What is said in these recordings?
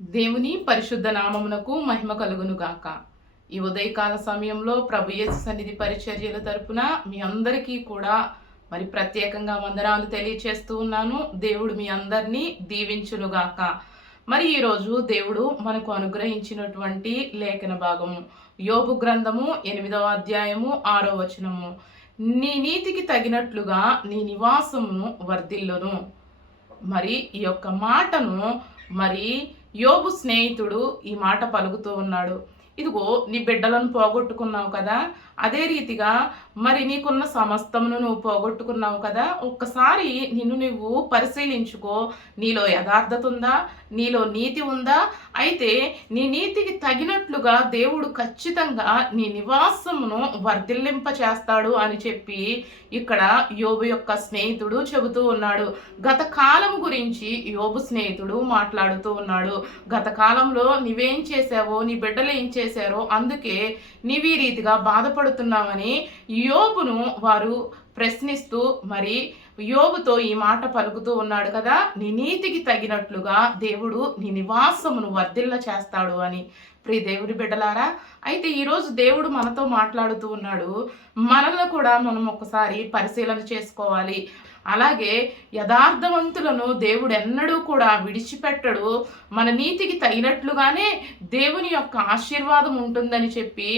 దేవుని పరిశుద్ధ నామమునకు మహిమ కలుగును గాక. ఈ ఉదయకాల సమయంలో ప్రభు యేసు సన్నిధి పరిచర్యల తరపున మీ అందరికీ కూడా మరి ప్రత్యేకంగా వందనాలు తెలియచేస్తూ ఉన్నాను. దేవుడు మీ అందరినీ దీవించును గాక. మరి ఈరోజు దేవుడు మనకు అనుగ్రహించినటువంటి లేఖన భాగము యోబు గ్రంథము 8వ అధ్యాయము 6వ వచనము. నీ నీతికి తగినట్లుగా నీ నివాసమును వర్ధిల్లును. మరి ఈ యొక్క మాటను మరి యోబు స్నేహితుడు ఈ మాట పలుకుతూ ఉన్నాడు. ఇదిగో నీ బిడ్డలను పోగొట్టుకున్నావు కదా, అదే రీతిగా మరి నీకున్న సమస్తమును నువ్వు పోగొట్టుకున్నావు కదా, ఒక్కసారి నిన్ను నువ్వు పరిశీలించుకో. నీలో యథార్థత ఉందా, నీలో నీతి ఉందా? అయితే నీ నీతికి తగినట్లుగా దేవుడు ఖచ్చితంగా నీ నివాసమును వర్ధిల్లింప చేస్తాడు అని చెప్పి ఇక్కడ యోబు యొక్క స్నేహితుడు చెబుతూ ఉన్నాడు. గత కాలం గురించి యోబు స్నేహితుడు మాట్లాడుతూ ఉన్నాడు. గత కాలంలో నీవేం చేసావో, నీ బిడ్డలు ఏం చేశారో, అందుకే నీవీ రీతిగా బాధపడుతున్నావని యోబును వారు ప్రశ్నిస్తూ మరి యోబుతో ఈ మాట పలుకుతూ ఉన్నాడు కదా, నీ నీతికి తగినట్లుగా దేవుడు నీ నివాసమును వర్ధిల్ల చేస్తాడు అని. ప్రియ దేవుడి బిడ్డలారా, అయితే ఈరోజు దేవుడు మనతో మాట్లాడుతూ ఉన్నాడు. మనల్ని కూడా మనం ఒకసారి పరిశీలన చేసుకోవాలి. అలాగే యథార్థవంతులను దేవుడు ఎన్నడూ కూడా విడిచిపెట్టడు. మన నీతికి తగినట్లుగానే దేవుని యొక్క ఆశీర్వాదం ఉంటుందని చెప్పి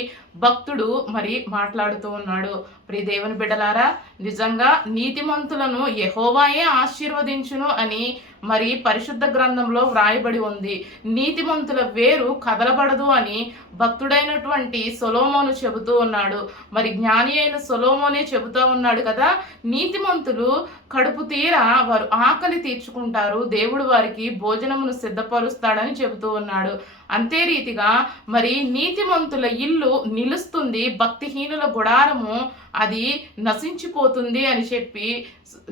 భక్తుడు మరి మాట్లాడుతూ ఉన్నాడు. ప్రియ దేవుని బిడ్డలారా, నిజంగా నీతిమంతులను యెహోవాయే ఆశీర్వదించును అని మరి పరిశుద్ధ గ్రంథంలో వ్రాయబడి ఉంది. నీతిమంతుల వేరు కదలబడదు అని భక్తుడైనటువంటి సొలొమోను చెబుతూ ఉన్నాడు. మరి జ్ఞాని అయిన సొలొమోనే చెబుతూ ఉన్నాడు కదా, నీతిమంతులు కడుపు తీరా వారు ఆకలి తీర్చుకుంటారు, దేవుడు వారికి భోజనమును సిద్ధపరుస్తాడని చెబుతూ ఉన్నాడు. అంతే రీతిగా మరి నీతిమంతుల ఇల్లు నిలుస్తుంది, భక్తిహీనుల గుడారము అది నశించిపోతుంది అని చెప్పి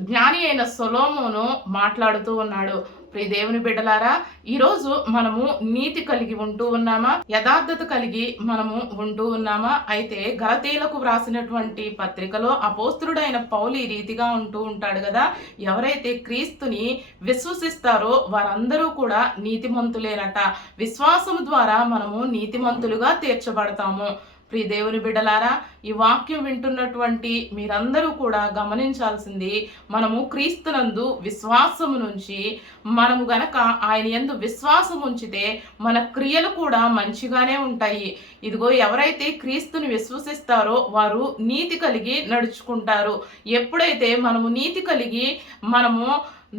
జ్ఞాని అయిన సొలొమోను మాట్లాడుతూ ఉన్నాడు. ప్రియ దేవుని బిడ్డలారా, ఈరోజు మనము నీతి కలిగి ఉంటూ ఉన్నామా, యథార్థత కలిగి మనము ఉంటూ ఉన్నామా? అయితే గలతీయులకు వ్రాసినటువంటి పత్రికలో అపోస్తలుడైన పౌలు ఈ రీతిగా ఉంటూ ఉంటాడు కదా, ఎవరైతే క్రీస్తుని విశ్వసిస్తారో వారందరూ కూడా నీతిమంతులేనట. విశ్వాసము ద్వారా మనము నీతిమంతులుగా తీర్చబడతాము. ప్రియ దేవుని బిడ్డలారా, ఈ వాక్యం వింటున్నటువంటి మీరందరూ కూడా గమనించాల్సింది, మనము క్రీస్తునందు విశ్వాసము నుంచి మనము గనక ఆయన యందు విశ్వాసం ఉంచితే మన క్రియలు కూడా మంచిగానే ఉంటాయి. ఇదిగో ఎవరైతే క్రీస్తుని విశ్వసిస్తారో వారు నీతి కలిగి నడుచుకుంటారు. ఎప్పుడైతే మనము నీతి కలిగి మనము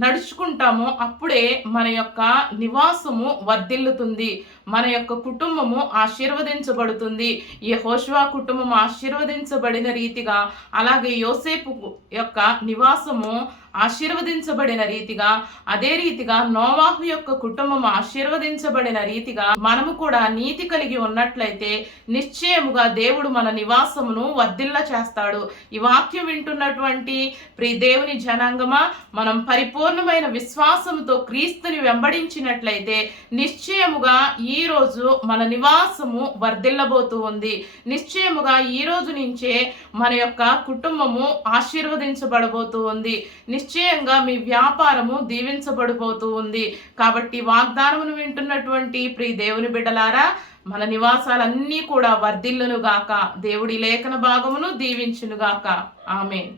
నడుచుకుంటామో అప్పుడే మన యొక్క నివాసము వర్ధిల్లుతుంది, మన యొక్క కుటుంబము ఆశీర్వదించబడుతుంది. యెహోషువ కుటుంబం ఆశీర్వదించబడిన రీతిగా అలాగే యోసేపు యొక్క నివాసము ఆశీర్వదించబడిన రీతిగా, అదే రీతిగా నోవాహు యొక్క కుటుంబం ఆశీర్వదించబడిన రీతిగా మనము కూడా నీతి కలిగి ఉన్నట్లయితే నిశ్చయముగా దేవుడు మన నివాసమును వర్ధిల్ల చేస్తాడు. ఈ వాక్యం వింటున్నటువంటి ప్రియ దేవుని జనాంగమా, మనం పరిపూర్ణమైన విశ్వాసంతో క్రీస్తుని వెంబడించినట్లయితే నిశ్చయముగా ఈ రోజు మన నివాసము వర్ధిల్లబోతూ ఉంది. నిశ్చయముగా ఈ రోజు నుంచే మన యొక్క కుటుంబము ఆశీర్వదించబడబోతూ ఉంది. నిశ్చయంగా మీ వ్యాపారము దీవించబడిపోతూ ఉంది. కాబట్టి వాగ్దానమును వింటున్నటువంటి ప్రియ దేవుని బిడ్డలారా, మన నివాసాలన్నీ కూడా వర్ధిల్లును గాక. దేవుడి లేఖన భాగమును దీవించును గాక. ఆమేన్.